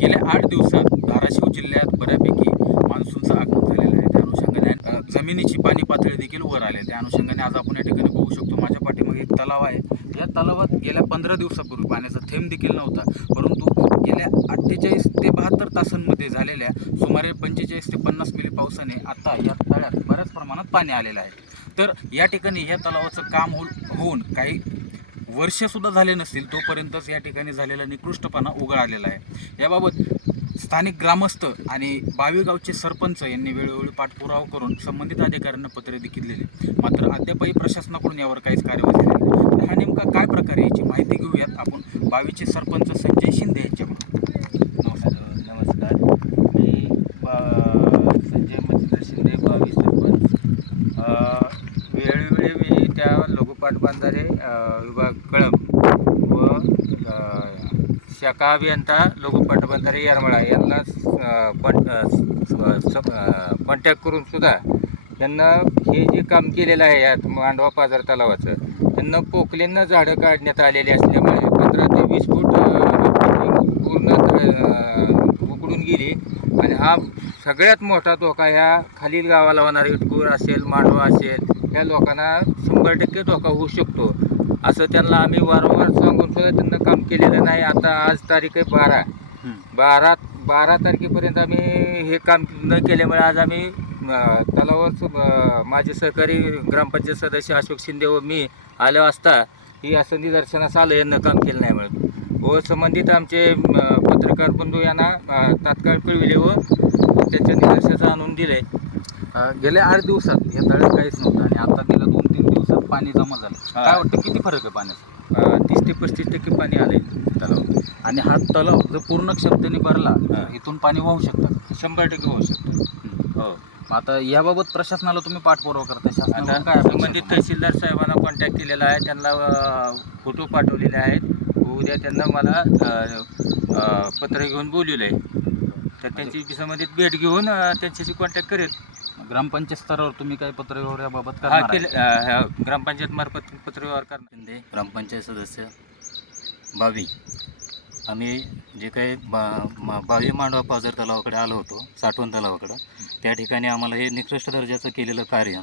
गेल्या आठ दिवसात धाराशिव जिल्ह्यात बऱ्यापैकी मान्सूनचं आगमन झालेलं आहे. त्या अनुषंगाने जमिनीची पाणी पातळी देखील वर आली आहे. त्या अनुषंगाने आज आपण या ठिकाणी बघू शकतो माझ्या पाठीमागे एक तलाव आहे. या तलावात गेल्या पंधरा दिवसापूर्वी पाण्याचा थेंब देखील नव्हता. परंतु गेल्या अठ्ठेचाळीस ते बहात्तर तासांमध्ये झालेल्या सुमारे पंचेचाळीस ते पन्नास मिली पावसाने आता या तळ्यात बऱ्याच प्रमाणात पाणी आलेलं आहे. तर या ठिकाणी या तलावाचं काम होऊन काही वर्षसुद्धा झाले नसतील तोपर्यंतच या ठिकाणी झालेला निकृष्टपणा उघड आलेला आहे. याबाबत स्थानिक ग्रामस्थ आणि बावीगावचे सरपंच यांनी वेळोवेळी पाठपुरावा करून संबंधित अधिकाऱ्यांना पत्रे देखील दिली मात्र अद्यापही प्रशासनाकडून यावर काहीच कार्यवाही झाली हा नेमका काय प्रकार याची माहिती घेऊयात आपण. बावीचे सरपंच संजय शिंदे यांच्याकडून नमस्कार नमस्कार मी बा- संजय मच्छिंद्र शिंदे बावीस सरपंच अ, वेळोवेळी मी त्या विभाग कळंब व शाखा अभियंता लघुपाट बांधारे येरमळा यांना कॉन्टॅक्ट करून सुद्धा त्यांना हे जे काम केलेलं आहे यात मांडवा पाजार तलावाचं त्यांना पोकलेंना झाडं काढण्यात आलेली असल्यामुळे पंधरा ते वीस फूट पूर्ण उकडून गेली आणि हा सगळ्यात मोठा धोका ह्या खालील गावाला होणारा इटकूर असेल मांडवा असेल या लोकांना शंभर टक्के धोका होऊ शकतो. असं त्यांना आम्ही वारंवार सांगून सुद्धा त्यांना काम केलेलं नाही. आता आज तारीख आहे बारा. बारा बारा तारखेपर्यंत आम्ही हे काम न केल्यामुळे आज आम्ही अ, माझे सहकारी ग्रामपंचायत सदस्य अशोक शिंदे व मी आलो असता ही असं निदर्शनास आलं यांना काम केलं नाही म्हणून. व संबंधित आमचे पत्रकार बंधू यांना तात्काळ कळविले व त्यांच्या निदर्शनास आणून दिले. गेल्या आठ दिवसात या तळ्यात काहीच नव्हतं आणि आता गेल्या दोन तीन दिवसात पाणी जमा झालं. काय वाटतं किती फरक आहे पाण्याचा? तीस ते पस्तीस टक्के पाणी आले तलाव आणि हा तलाव जर पूर्ण क्षमतेने भरला तर. इथून पाणी वाहू शकतं शंभर टक्के होऊ शकतो. हो. आता याबाबत प्रशासनाला तुम्ही पाठपुरावा करताय. शासनाकडून आता काय संबंधित? तहसीलदार साहेबांना कॉन्टॅक्ट केलेला आहे. त्यांना फोटो पाठवलेले आहेत. उद्या त्यांना मला पत्र घेऊन बोलवलं आहे तर त्यांची संबंधित भेट घेऊन त्यांच्याशी कॉन्टॅक्ट करेल. ग्रामपंचायत स्तरावर तुम्ही काय पत्र व्यवहार याबाबत हा करणार केले आहे? अ, ह्या ग्रामपंचायत मार्फत पत्रव्यवहार करणार. शिंदे ग्रामपंचायत सदस्य बावी. आम्ही जे काही बा मा- बावी मांडवा पाझर तलावाकडे आलो होतो साठवण तलावाकडं. त्या ठिकाणी आम्हाला हे निकृष्ट दर्जाचं केलेलं कार्य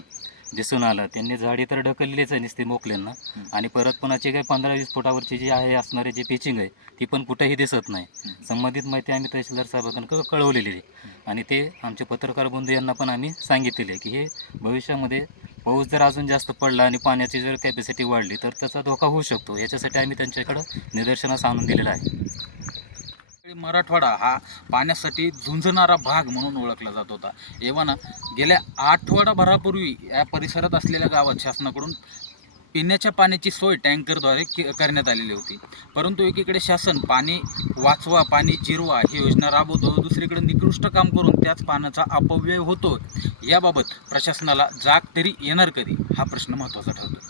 दिसून आलं. त्यांनी झाडी तर ढकललीच आहे नुसते मोकल्यांना. आणि परत पुन्हाचे काही पंधरा वीस फुटावरची जी आहे असणारी जी पिचिंग आहे ती पण कुठेही दिसत नाही. संबंधित माहिती आम्ही तहसीलदार साहेबांकडे कळवलेली आहे. आणि ते आमचे पत्रकार बंधू यांना पण आम्ही सांगितलेले आहे की हे भविष्यामध्ये पाऊस जर अजून जास्त पडला आणि पाण्याची जर कॅपॅसिटी वाढली तर त्याचा धोका होऊ शकतो. याच्यासाठी आम्ही त्यांच्याकडं निदर्शनास आणून दिलेलं आहे. मराठवाडा हा पाण्यासाठी झुंजणारा भाग म्हणून ओळखला जात होता. एव्हा ना गेल्या आठवडाभरापूर्वी या परिसरात असलेल्या गावात शासनाकडून पिण्याच्या पाण्याची सोय टँकरद्वारे करण्यात आलेली होती. परंतु एकीकडे शासन पाणी वाचवा पाणी जिरवा ही योजना राबवतो दुसरीकडे निकृष्ट काम करून त्याच पाण्याचा अपव्यय होतो याबाबत प्रशासनाला जाग तरी येणार कधी? हा प्रश्न महत्त्वाचा ठरतो.